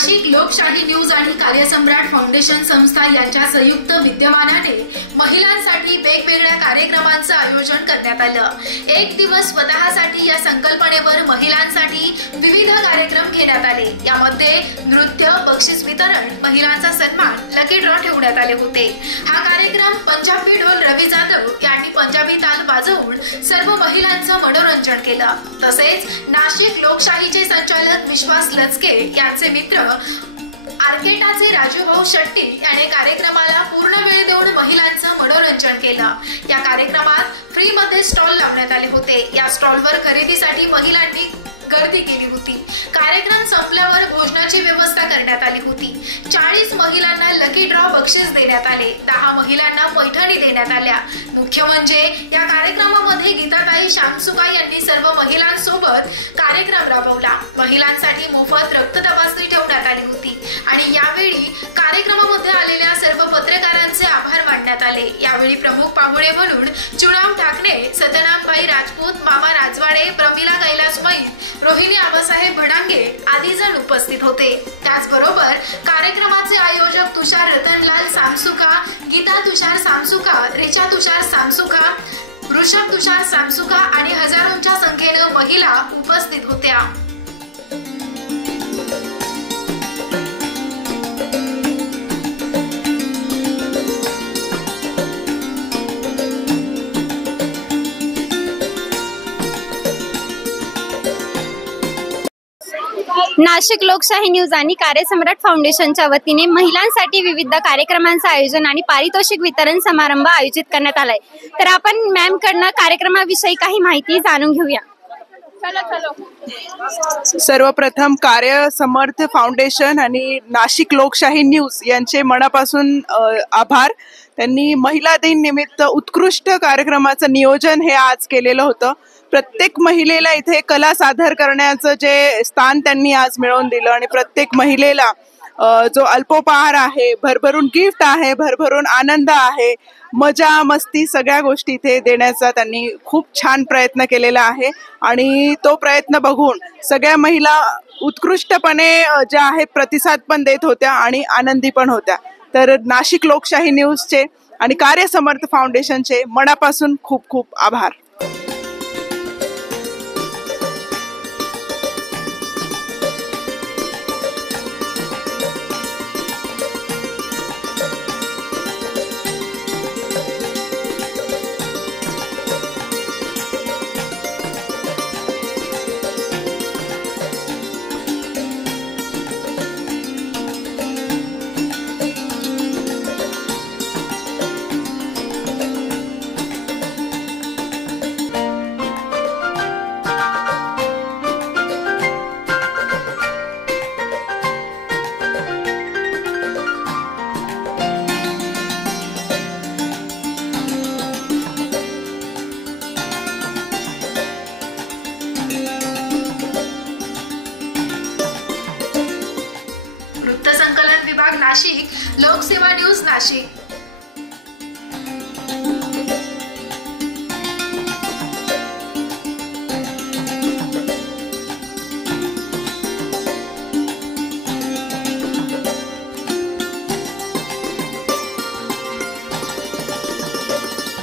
नाशिक लोकशाही न्यूज आणि कार्यसम्राट फाउंडेशन संस्था यांच्या संयुक्त विद्यमानाने महिलांसाठी वेगवेगळ्या कार्यक्रमांचं आयोजन करण्यात आलं। एक दिवस स्वतःसाठी या संकल्पनेवर महिलांसाठी विविध कार्यक्रम घेण्यात आले। यामध्ये नृत्य, बक्षीस वितरण, महिलांचा सन्मान, लकी ड्रॉ ठेवण्यात आले होते। हा कार्यक्रम पंजाबी ढोल रवी जाधव यांनी पंजाबी ताल वाजवून सर्व महिलांचं मनोरंजन केलं। तसेच नाशिक लोकशाहीचे संचालक विश्वास लचके यांचे मित्र आर्केटाचे राजूभाऊ शेट्टी याने कार्यक्रमाला पूर्ण वेळ देऊन महिलांचं मनोरंजन केलं। या कार्यक्रमात फ्री मध्ये स्टॉल लावण्यात आले होते। या स्टॉलवर खरेदीसाठी महिलांनी गर्दी केली होती। कार्यक्रम संपल्यावर भोजनाची व्यवस्था करण्यात आली होती। 40 महिलांना लकी ड्रॉ बक्षीस देण्यात आले। 10 महिलांना पैठणी देण्यात आल्या। मुख्य म्हणजे या कार्यक्रमामध्ये गीताताई शामसुका यांनी सर्व महिलांसोबत कार्यक्रम राबवला। महिलांसाठी मोफत रक्त तपासणी ठेवण्यात आली होती आणि यावेळी कार्यक्रमामध्ये आलेल्या सर्व पत्रकारांचे आभार मानण्यात आले। यावेळी प्रमुख पाहुणे म्हणून चुणाम ठाकरे, सतनामबाई राजपूत, मामा राजवाडे, प्रमिला कैलासमयी, रोहिणी आबासाहेब भडांगे आदी जण उपस्थित होते। त्याचबरोबर कार्यक्रमाचे आयोजक तुषार रतनलाल सामसुका, गीता तुषार सामसुका, रिचा तुषार सामसुका, ऋषभ तुषार सामसुका आणि हजारोंच्या संख्येने महिला उपस्थित होत्या। नाशिक लोकशाही न्यूज आणि कार्यसम्राट फाउंडेशनच्या वतीने महिलांसाठी विविध कार्यक्रमांचं आयोजन आणि पारितोषिक वितरण समारंभ आयोजित करण्यात आलाय। तर आपण मॅम कडनं कार्यक्रमाविषयी काही माहिती जाणून घेऊया। सर्वप्रथम कार्यसमर्थ फाउंडेशन आणि नाशिक लोकशाही न्यूज यांचे मनापासून आभार। त्यांनी महिला दिन निमित्त उत्कृष्ट कार्यक्रमाचं नियोजन हे आज केलेलं होतं। प्रत्येक महिलेला इथे कला सादर करण्याचं जे स्थान त्यांनी आज मिळवून दिलं आणि प्रत्येक महिलेला जो अल्पोपहार आहे, भरभरून गिफ्ट आहे, भरभरून आनंद आहे, मजा मस्ती सगळ्या गोष्टी इथे देण्याचा त्यांनी खूप छान प्रयत्न केलेला आहे आणि तो प्रयत्न बघून सगळ्या महिला उत्कृष्टपणे ज्या आहेत प्रतिसाद पण देत होत्या आणि आनंदी पण होत्या। तर नाशिक लोकशाही न्यूजचे आणि कार्यसमर्थ फाउंडेशनचे मनापासून खूप खूप आभार। वृत्त संकलन विभाग नाशिक, लोकसेवा न्यूज नाशिक।